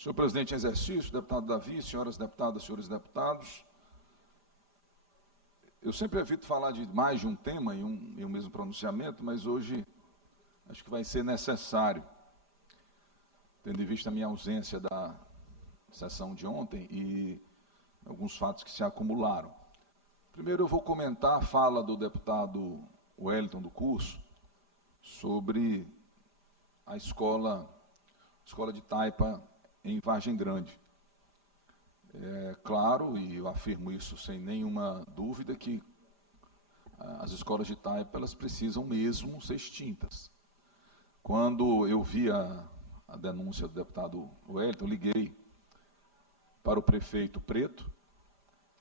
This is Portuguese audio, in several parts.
Senhor presidente em exercício, deputado Davi, senhoras deputadas, senhores deputados, eu sempre evito falar de mais de um tema em um mesmo pronunciamento, mas hoje acho que vai ser necessário, tendo em vista a minha ausência da sessão de ontem e alguns fatos que se acumularam. Primeiro eu vou comentar a fala do deputado Wellington do Curso sobre a escola de Taipa em Vargem Grande. É claro, e eu afirmo isso sem nenhuma dúvida, que as escolas de Taipa elas precisam mesmo ser extintas. Quando eu vi a denúncia do deputado Wellington, liguei para o prefeito Preto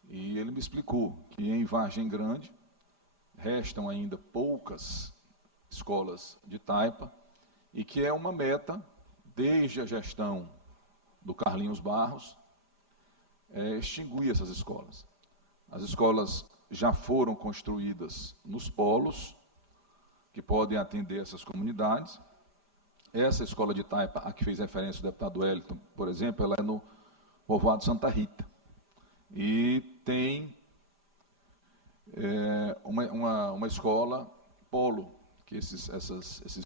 e ele me explicou que em Vargem Grande restam ainda poucas escolas de Taipa e que é uma meta, desde a gestão do Carlinhos Barros, extinguir essas escolas. As escolas já foram construídas nos polos, que podem atender essas comunidades. Essa escola de Taipa, a que fez referência o deputado Wellington, por exemplo, ela é no povoado Santa Rita. E tem uma escola polo, que esses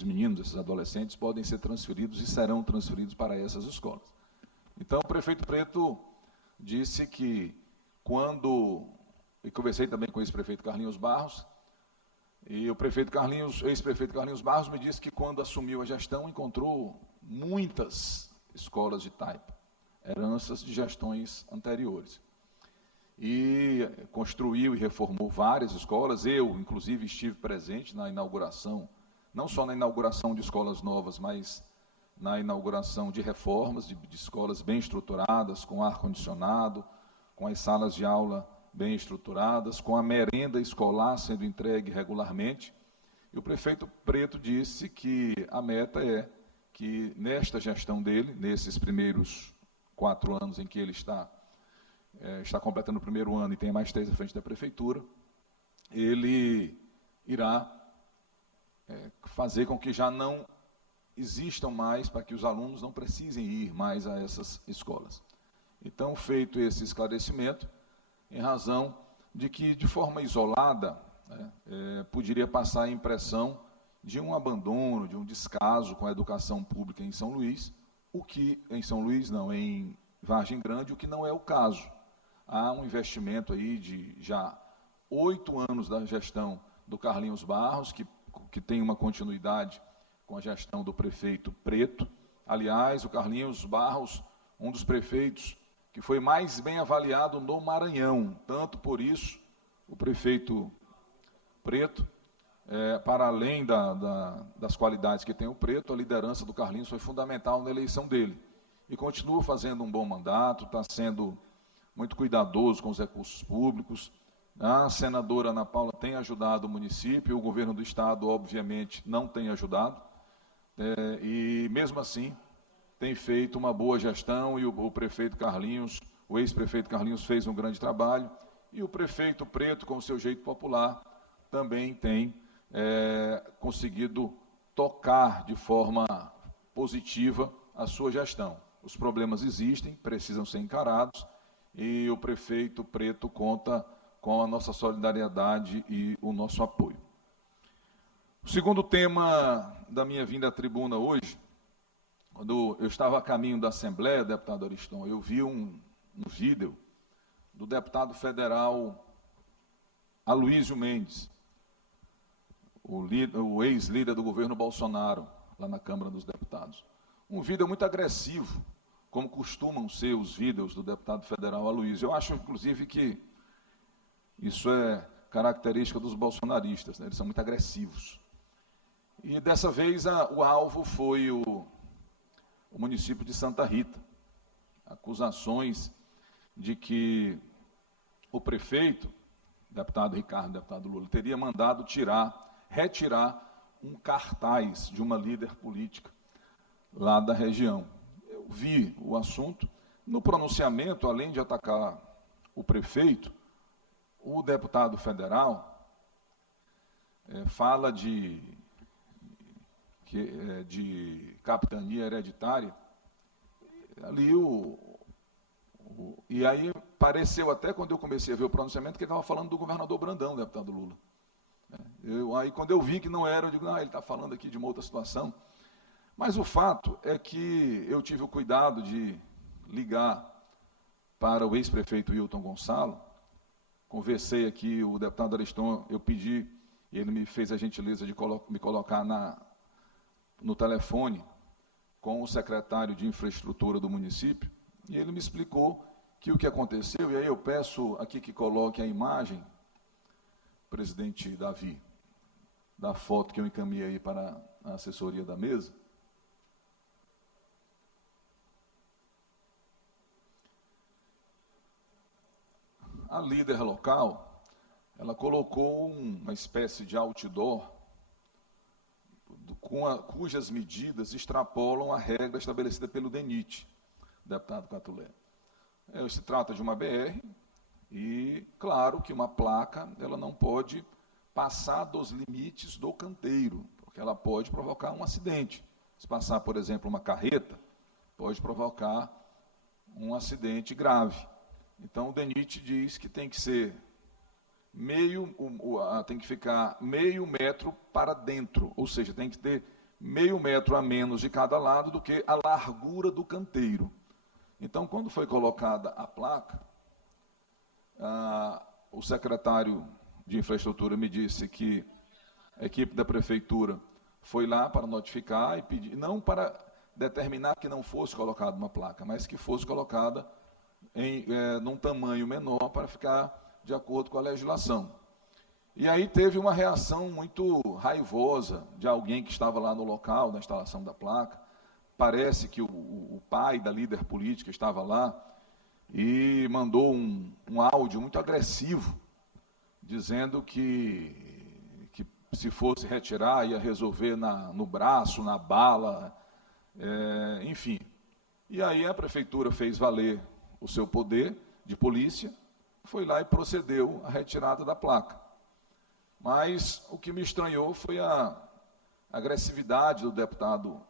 meninos, esses adolescentes, podem ser transferidos e serão transferidos para essas escolas. Então, o prefeito Preto disse que e conversei também com o ex-prefeito Carlinhos Barros, e o ex-prefeito Carlinhos Barros me disse que quando assumiu a gestão encontrou muitas escolas de Taipa, heranças de gestões anteriores. E construiu e reformou várias escolas. Eu, inclusive, estive presente na inauguração, não só na inauguração de escolas novas, mas na inauguração de reformas, de escolas bem estruturadas, com ar-condicionado, com as salas de aula bem estruturadas, com a merenda escolar sendo entregue regularmente. E o prefeito Preto disse que a meta é que, nesta gestão dele, nesses primeiros 4 anos em que ele está completando o primeiro ano e tem mais 3 à frente da prefeitura, ele irá fazer com que já não existam mais, para que os alunos não precisem ir mais a essas escolas. Então, feito esse esclarecimento, em razão de que, de forma isolada, poderia passar a impressão de um abandono, de um descaso com a educação pública em São Luís, em Vargem Grande, o que não é o caso. Há um investimento aí de já 8 anos da gestão do Carlinhos Barros, que tem uma continuidade com a gestão do prefeito Preto. Aliás, o Carlinhos Barros, um dos prefeitos que foi mais bem avaliado no Maranhão. Tanto por isso, o prefeito Preto, para além das qualidades que tem o Preto, a liderança do Carlinhos foi fundamental na eleição dele. E continua fazendo um bom mandato, está sendo muito cuidadoso com os recursos públicos. A senadora Ana Paula tem ajudado o município, o governo do estado, obviamente, não tem ajudado. E, mesmo assim, tem feito uma boa gestão e o prefeito Carlinhos, o ex-prefeito Carlinhos fez um grande trabalho e o prefeito Preto, com o seu jeito popular, também tem conseguido tocar de forma positiva a sua gestão. Os problemas existem, precisam ser encarados e o prefeito Preto conta com a nossa solidariedade e o nosso apoio. O segundo tema da minha vinda à tribuna hoje, quando eu estava a caminho da Assembleia, deputado Ariston, eu vi um vídeo do deputado federal Aloysio Mendes, o ex-líder do governo Bolsonaro, lá na Câmara dos Deputados. Um vídeo muito agressivo, como costumam ser os vídeos do deputado federal Aloysio. Eu acho, inclusive, que isso é característica dos bolsonaristas, né? Eles são muito agressivos. E dessa vez o alvo foi o município de Santa Rita. Acusações de que o prefeito, deputado Ricardo, deputado Lula, teria mandado retirar um cartaz de uma líder política lá da região. Eu vi o assunto. No pronunciamento, além de atacar o prefeito, o deputado federal fala de capitania hereditária. ali e aí pareceu até, quando eu comecei a ver o pronunciamento, que ele estava falando do governador Brandão, deputado Lula. Aí quando eu vi que não era, eu digo, ele está falando aqui de uma outra situação. Mas o fato é que eu tive o cuidado de ligar para o ex-prefeito Wilton Gonçalo, conversei aqui, o deputado Ariston, eu pedi, e ele me fez a gentileza de me colocar no telefone com o secretário de infraestrutura do município, e ele me explicou que o que aconteceu, e aí eu peço aqui que coloque a imagem, presidente Davi, da foto que eu encaminhei aí para a assessoria da mesa. A líder local, ela colocou uma espécie de outdoor cujas medidas extrapolam a regra estabelecida pelo DENIT, deputado Catulé. Se trata de uma BR e, claro, que uma placa ela não pode passar dos limites do canteiro, porque ela pode provocar um acidente. Se passar, por exemplo, uma carreta, pode provocar um acidente grave. Então, o DENIT diz que tem que ser tem que ficar meio metro para dentro, ou seja, tem que ter meio metro a menos de cada lado do que a largura do canteiro. Então, quando foi colocada a placa, o secretário de infraestrutura me disse que a equipe da prefeitura foi lá para notificar e pedir, não para determinar que não fosse colocada uma placa, mas que fosse colocada num tamanho menor para ficar de acordo com a legislação. E aí teve uma reação muito raivosa de alguém que estava lá no local da instalação da placa. Parece que o pai da líder política estava lá e mandou um áudio muito agressivo, dizendo que se fosse retirar ia resolver no braço, na bala, enfim. E aí a prefeitura fez valer o seu poder de polícia, foi lá e procedeu à retirada da placa. Mas o que me estranhou foi a agressividade do deputado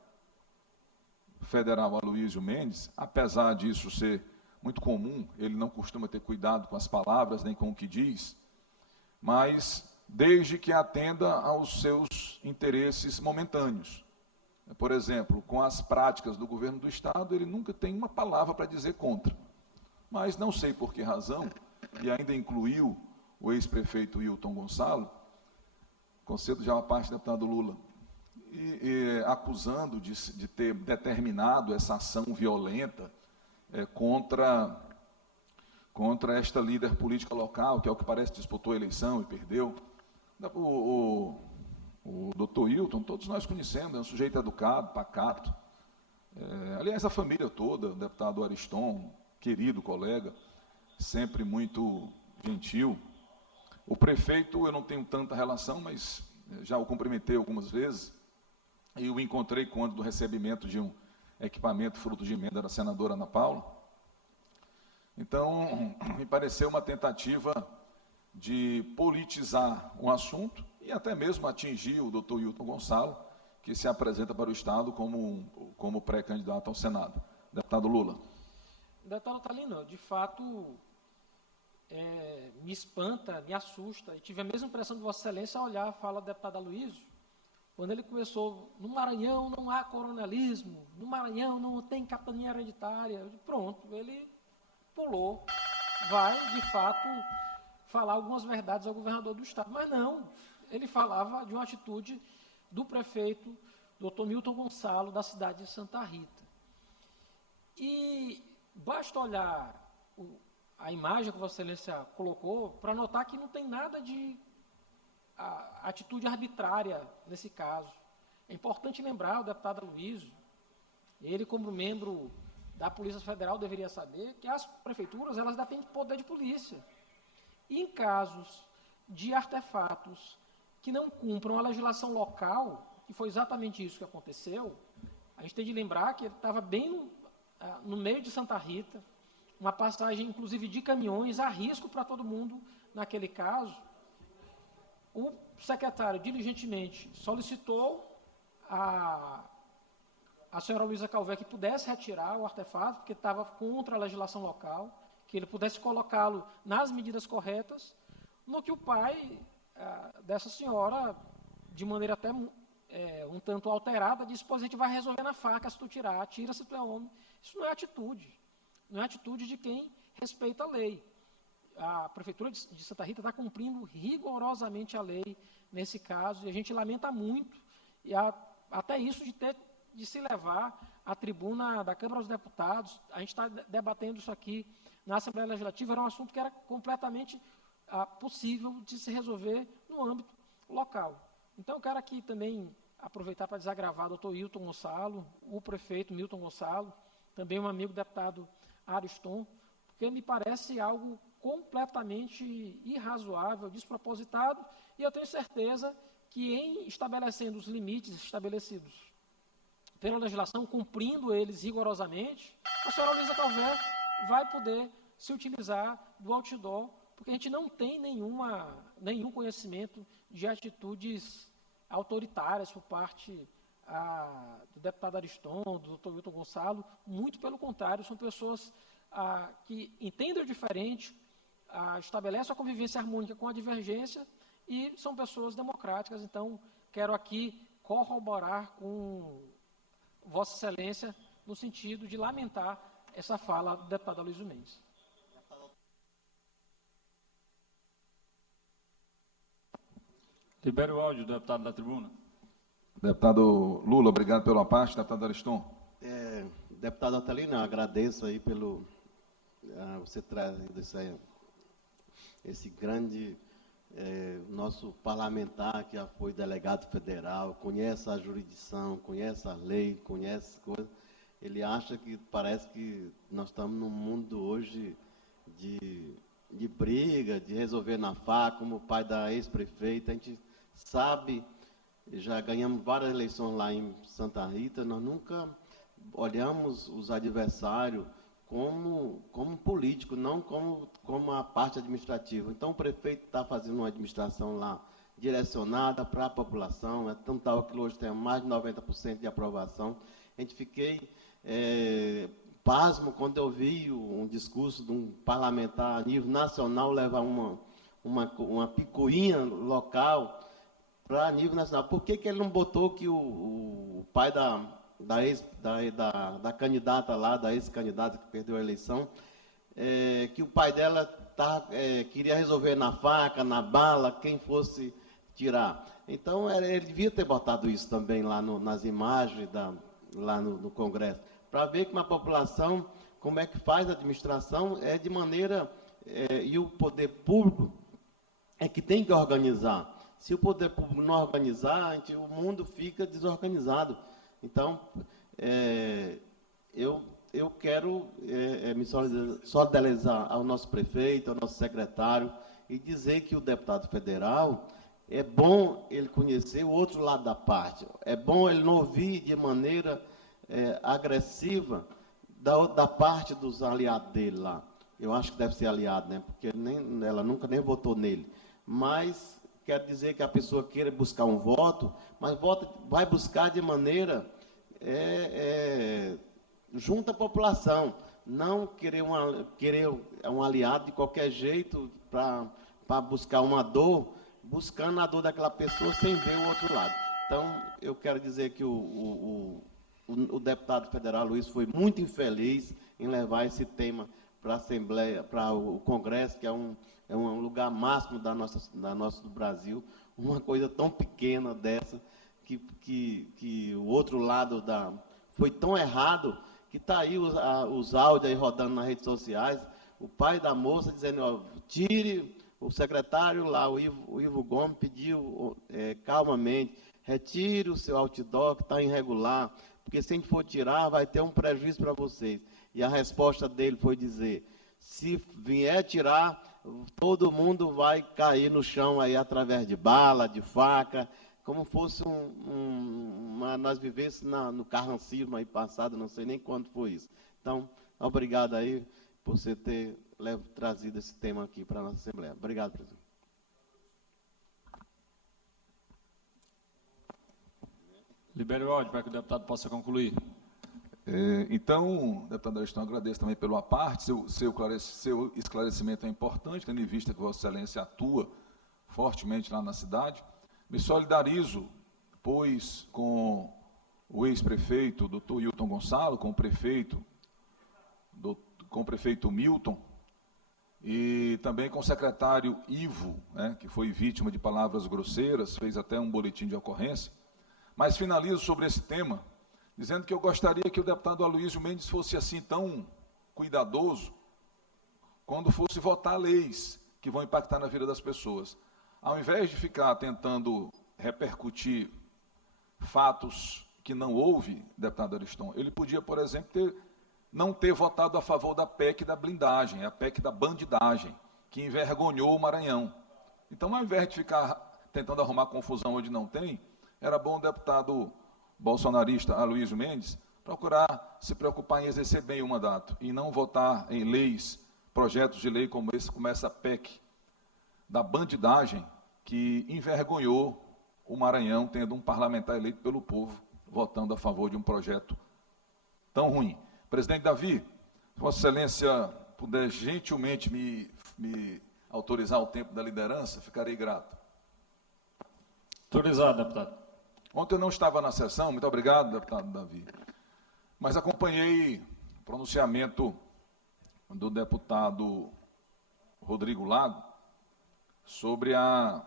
federal Aloysio Mendes, apesar disso ser muito comum, ele não costuma ter cuidado com as palavras nem com o que diz, mas desde que atenda aos seus interesses momentâneos. Por exemplo, com as práticas do governo do Estado, ele nunca tem uma palavra para dizer contra. Mas não sei por que razão, e ainda incluiu o ex-prefeito Wilton Gonçalo, concedo já uma parte do deputado Lula, acusando de ter determinado essa ação violenta contra esta líder política local, que, ao que parece, disputou a eleição e perdeu. O doutor Wilton, todos nós conhecemos, é um sujeito educado, pacato. Aliás, a família toda, o deputado Ariston, querido colega, sempre muito gentil. O prefeito, eu não tenho tanta relação, mas já o cumprimentei algumas vezes, e o encontrei quando do recebimento de um equipamento fruto de emenda da senadora Ana Paula. Então, me pareceu uma tentativa de politizar um assunto e até mesmo atingir o doutor Wilton Gonçalo, que se apresenta para o Estado como pré-candidato ao Senado. Deputado Lula. Deputado Talino, de fato, me espanta, me assusta, e tive a mesma impressão de Vossa Excelência ao olhar a fala do deputado Aloysio, quando ele começou, no Maranhão não há coronelismo, no Maranhão não tem capitania hereditária. Pronto, ele pulou, vai, de fato, falar algumas verdades ao governador do Estado. Mas não, ele falava de uma atitude do prefeito, doutor Milton Gonçalo, da cidade de Santa Rita. E basta olhar a imagem que Vossa Excelência colocou para notar que não tem nada de atitude arbitrária nesse caso. É importante lembrar, o deputado Aloysio, ele como membro da Polícia Federal deveria saber que as prefeituras, elas dependem de poder de polícia. E em casos de artefatos que não cumpram a legislação local, que foi exatamente isso que aconteceu, a gente tem de lembrar que ele estava bem no meio de Santa Rita, uma passagem, inclusive, de caminhões, a risco para todo mundo naquele caso. O secretário, diligentemente, solicitou a a senhora Luísa Calvé que pudesse retirar o artefato, porque estava contra a legislação local, que ele pudesse colocá-lo nas medidas corretas, no que o pai dessa senhora, de maneira até um tanto alterada, disse: pois a gente vai resolver na faca se tu tirar, tira se tu é homem. Isso não é atitude. Não é atitude de quem respeita a lei. A Prefeitura de Santa Rita está cumprindo rigorosamente a lei nesse caso, e a gente lamenta muito, e até isso de se levar à tribuna da Câmara dos Deputados. A gente está debatendo isso aqui na Assembleia Legislativa, era um assunto que era completamente possível de se resolver no âmbito local. Então, eu quero aqui também aproveitar para desagravar o doutor Hilton Gonçalo, o prefeito Milton Gonçalo, também um amigo deputado Ariston, porque me parece algo completamente irrazoável, despropositado, e eu tenho certeza que em estabelecendo os limites estabelecidos pela legislação, cumprindo eles rigorosamente, a senhora Luísa Calvé vai poder se utilizar do outdoor, porque a gente não tem nenhum conhecimento de atitudes autoritárias por parte do deputado Ariston, do doutor Wilton Gonçalo. Muito pelo contrário, são pessoas que entendem o diferente, estabelecem a convivência harmônica com a divergência e são pessoas democráticas. Então, quero aqui corroborar com Vossa Excelência no sentido de lamentar essa fala do deputado Aloysio Mendes. Libere o áudio do deputado da tribuna. Deputado Lula, obrigado pela parte. Deputado Ariston. Deputado Atalino, agradeço aí pelo você trazer esse grande nosso parlamentar que já foi delegado federal, conhece a jurisdição, conhece a lei, conhece coisas. Ele acha que parece que nós estamos num mundo hoje de briga, de resolver na faca, como o pai da ex-prefeita. A gente sabe, já ganhamos várias eleições lá em Santa Rita, nós nunca olhamos os adversários como político, não como a parte administrativa. Então, o prefeito está fazendo uma administração lá direcionada para a população, é tão tal que hoje tem mais de 90% de aprovação. A gente fiquei pasmo quando eu vi um discurso de um parlamentar a nível nacional levar uma picuinha local para nível nacional. Por que ele não botou que o pai da candidata lá, da ex-candidata que perdeu a eleição, que o pai dela queria resolver na faca, na bala, quem fosse tirar. Então, ele devia ter botado isso também lá nas imagens, lá no Congresso, para ver como a população, como é que faz a administração, de maneira, e o poder público é que tem que organizar. Se o poder público não organizar, o mundo fica desorganizado. Então, eu quero me solidarizar ao nosso prefeito, ao nosso secretário, e dizer que o deputado federal, é bom ele conhecer o outro lado da parte, é bom ele não ouvir de maneira agressiva da parte dos aliados dele lá. Eu acho que deve ser aliado, né? Porque ela nunca nem votou nele. Mas quer dizer que a pessoa queira buscar um voto, mas vai buscar de maneira junto à população, não querer um aliado de qualquer jeito para buscar uma dor, buscando a dor daquela pessoa sem ver o outro lado. Então, eu quero dizer que o deputado federal Luiz foi muito infeliz em levar esse tema para a Assembleia, para o Congresso, que é um lugar máximo do Brasil, uma coisa tão pequena dessa, que o outro lado foi tão errado, que está aí os áudios aí rodando nas redes sociais, o pai da moça dizendo, tire, o secretário lá, o Ivo Gomes, pediu calmamente, retire o seu outdoor que está irregular, porque se a gente for tirar, vai ter um prejuízo para vocês. E a resposta dele foi dizer, se vier tirar, todo mundo vai cair no chão aí através de bala, de faca, como fosse nós vivêssemos no carrancismo aí passado, não sei nem quando foi isso. Então, obrigado aí por você ter trazido esse tema aqui para a nossa Assembleia. Obrigado, presidente. Libere o áudio para que o deputado possa concluir. Então, deputado Aristão, agradeço também pela parte, seu esclarecimento é importante, tendo em vista que Vossa Excelência atua fortemente lá na cidade. Me solidarizo, pois, com o ex-prefeito, doutor Hilton Gonçalo, com o prefeito Milton, e também com o secretário Ivo, né, que foi vítima de palavras grosseiras, fez até um boletim de ocorrência. Mas finalizo sobre esse tema, dizendo que eu gostaria que o deputado Aloysio Mendes fosse assim tão cuidadoso quando fosse votar leis que vão impactar na vida das pessoas. Ao invés de ficar tentando repercutir fatos que não houve, deputado Ariston, ele podia, por exemplo, não ter votado a favor da PEC da blindagem, a PEC da bandidagem, que envergonhou o Maranhão. Então, ao invés de ficar tentando arrumar confusão onde não tem, era bom o deputado bolsonarista Aloysio Mendes procurar se preocupar em exercer bem o mandato e não votar em leis, projetos de lei como essa PEC da bandidagem, que envergonhou o Maranhão, tendo um parlamentar eleito pelo povo, votando a favor de um projeto tão ruim. Presidente Davi, se Vossa Excelência puder gentilmente me autorizar o tempo da liderança, ficarei grato. Autorizado, deputado. Ontem eu não estava na sessão, muito obrigado, deputado Davi, mas acompanhei o pronunciamento do deputado Rodrigo Lago sobre a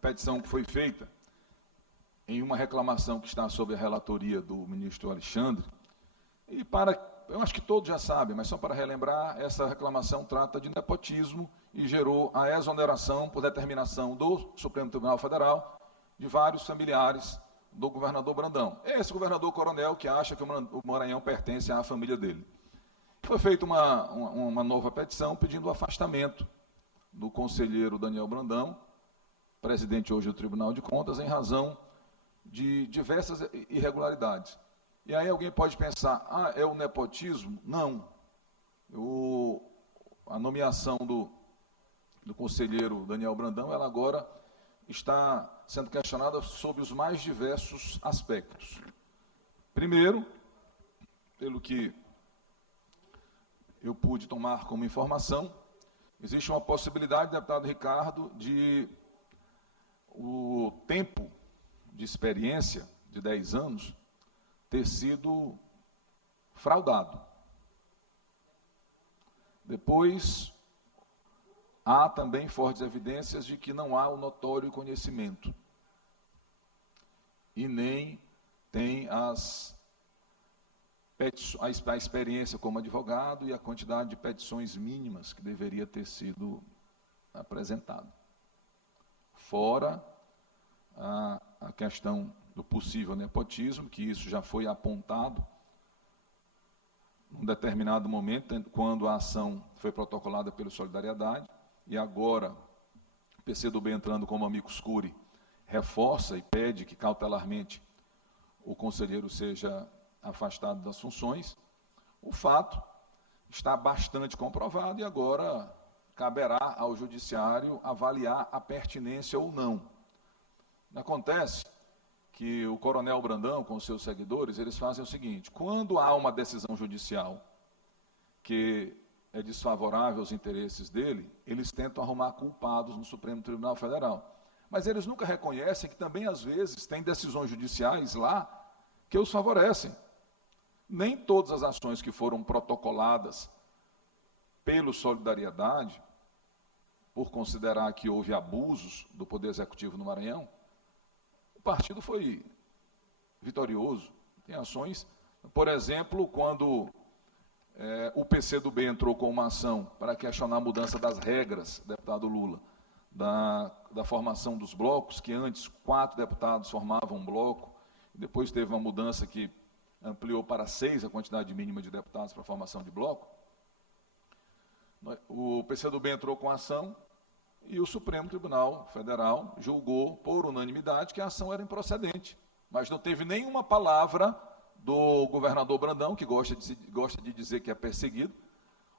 petição que foi feita em uma reclamação que está sob a relatoria do ministro Alexandre. E eu acho que todos já sabem, mas só para relembrar, essa reclamação trata de nepotismo e gerou a exoneração por determinação do Supremo Tribunal Federal de vários familiares do governador Brandão. Esse governador coronel que acha que o Maranhão pertence à família dele. Foi feita uma nova petição pedindo o afastamento do conselheiro Daniel Brandão, presidente hoje do Tribunal de Contas, em razão de diversas irregularidades. E aí alguém pode pensar, é o nepotismo? Não. A nomeação do conselheiro Daniel Brandão, ela agora está sendo questionada sob os mais diversos aspectos. Primeiro, pelo que eu pude tomar como informação, existe uma possibilidade, deputado Ricardo, de o tempo de experiência de 10 anos ter sido fraudado. Depois, há também fortes evidências de que não há o notório conhecimento e nem tem a experiência como advogado e a quantidade de petições mínimas que deveria ter sido apresentado. Fora a questão do possível nepotismo, que isso já foi apontado num determinado momento, quando a ação foi protocolada pelo Solidariedade, e agora o PCdoB entrando como amicus curiae, reforça e pede que cautelarmente o conselheiro seja afastado das funções. O fato está bastante comprovado e agora caberá ao judiciário avaliar a pertinência ou não. Acontece que o coronel Brandão, com os seus seguidores, eles fazem o seguinte: quando há uma decisão judicial que é desfavorável aos interesses dele, eles tentam arrumar culpados no Supremo Tribunal Federal. Mas eles nunca reconhecem que também, às vezes, tem decisões judiciais lá que os favorecem. Nem todas as ações que foram protocoladas pelo Solidariedade, por considerar que houve abusos do Poder Executivo no Maranhão, o partido foi vitorioso. Tem ações, por exemplo, quando o PCdoB entrou com uma ação para questionar a mudança das regras, deputado Lula, da formação dos blocos, que antes 4 deputados formavam um bloco, depois teve uma mudança que ampliou para 6 a quantidade mínima de deputados para a formação de bloco. O PCdoB entrou com a ação e o Supremo Tribunal Federal julgou por unanimidade que a ação era improcedente, mas não teve nenhuma palavra do governador Brandão, que gosta de dizer que é perseguido,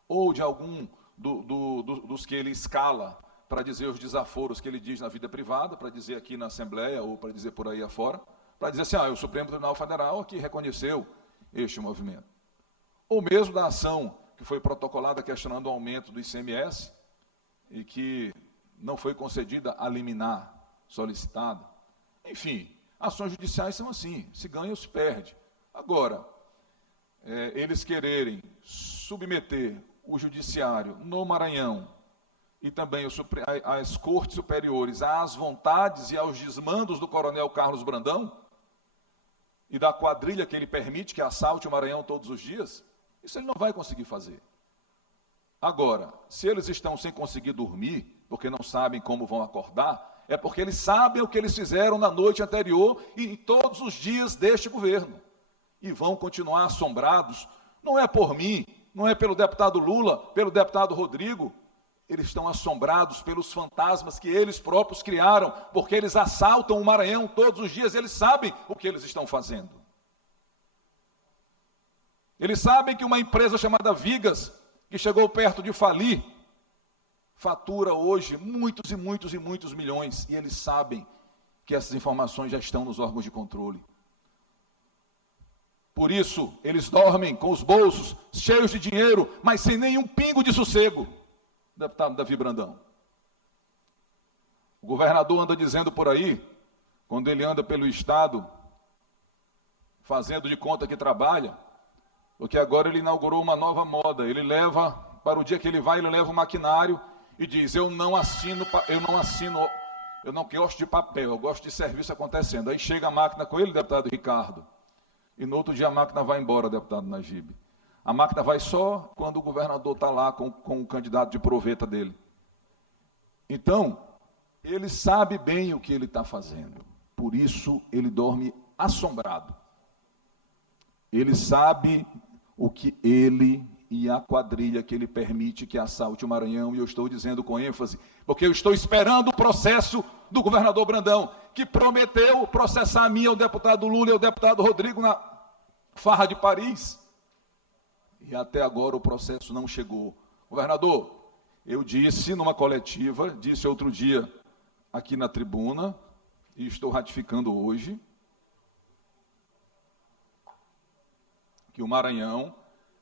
ou de algum dos que ele escala para dizer os desaforos que ele diz na vida privada, para dizer aqui na Assembleia ou para dizer por aí afora, para dizer assim, o Supremo Tribunal Federal aqui reconheceu este movimento. Ou mesmo da ação que foi protocolada questionando o aumento do ICMS e que não foi concedida a liminar solicitada. Enfim, ações judiciais são assim, se ganha ou se perde. Agora, eles quererem submeter o judiciário no Maranhão e também as cortes superiores às vontades e aos desmandos do coronel Carlos Brandão e da quadrilha que ele permite que assalte o Maranhão todos os dias, isso ele não vai conseguir fazer. Agora, se eles estão sem conseguir dormir, porque não sabem como vão acordar, é porque eles sabem o que eles fizeram na noite anterior e todos os dias deste governo. E vão continuar assombrados, não é por mim, não é pelo deputado Lula, pelo deputado Rodrigo, eles estão assombrados pelos fantasmas que eles próprios criaram, porque eles assaltam o Maranhão todos os dias, eles sabem o que eles estão fazendo. Eles sabem que uma empresa chamada Vigas, que chegou perto de falir, fatura hoje muitos e muitos e muitos milhões, e eles sabem que essas informações já estão nos órgãos de controle. Por isso, eles dormem com os bolsos cheios de dinheiro, mas sem nenhum pingo de sossego, deputado Davi Brandão. O governador anda dizendo por aí, quando ele anda pelo estado, fazendo de conta que trabalha, porque agora ele inaugurou uma nova moda, ele leva, para o dia que ele vai, ele leva o maquinário e diz, eu não gosto de papel, eu gosto de serviço acontecendo. Aí chega a máquina com ele, deputado Ricardo, e no outro dia a máquina vai embora, deputado Najib. A máquina vai só quando o governador está lá com o candidato de proveta dele. Então, ele sabe bem o que ele está fazendo. Por isso, ele dorme assombrado. Ele sabe o que ele e a quadrilha que ele permite que assalte o Maranhão, e eu estou dizendo com ênfase, porque eu estou esperando o processo do governador Brandão, que prometeu processar a mim, o deputado Lula e o deputado Rodrigo na farra de Paris. E até agora o processo não chegou. Governador, eu disse numa coletiva, disse outro dia aqui na tribuna, e estou ratificando hoje, que o Maranhão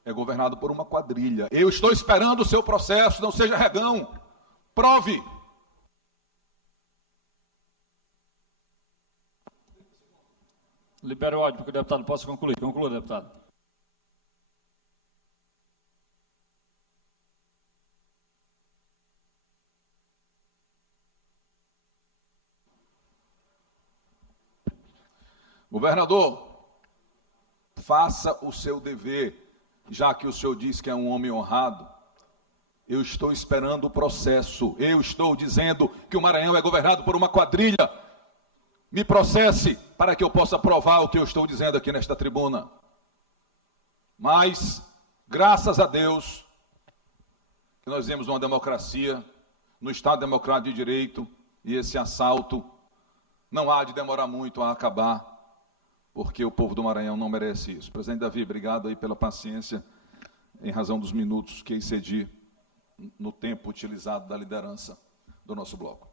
é governado por uma quadrilha. Eu estou esperando o seu processo, não seja regão. Prove. Libere o áudio para que o deputado possa concluir. Conclua, deputado. Governador, faça o seu dever, já que o senhor diz que é um homem honrado. Eu estou esperando o processo. Eu estou dizendo que o Maranhão é governado por uma quadrilha. Me processe para que eu possa provar o que eu estou dizendo aqui nesta tribuna. Mas, graças a Deus, que nós vivemos numa democracia, no Estado Democrático de Direito, e esse assalto não há de demorar muito a acabar, porque o povo do Maranhão não merece isso. Presidente Davi, obrigado aí pela paciência, em razão dos minutos que excedi no tempo utilizado da liderança do nosso bloco.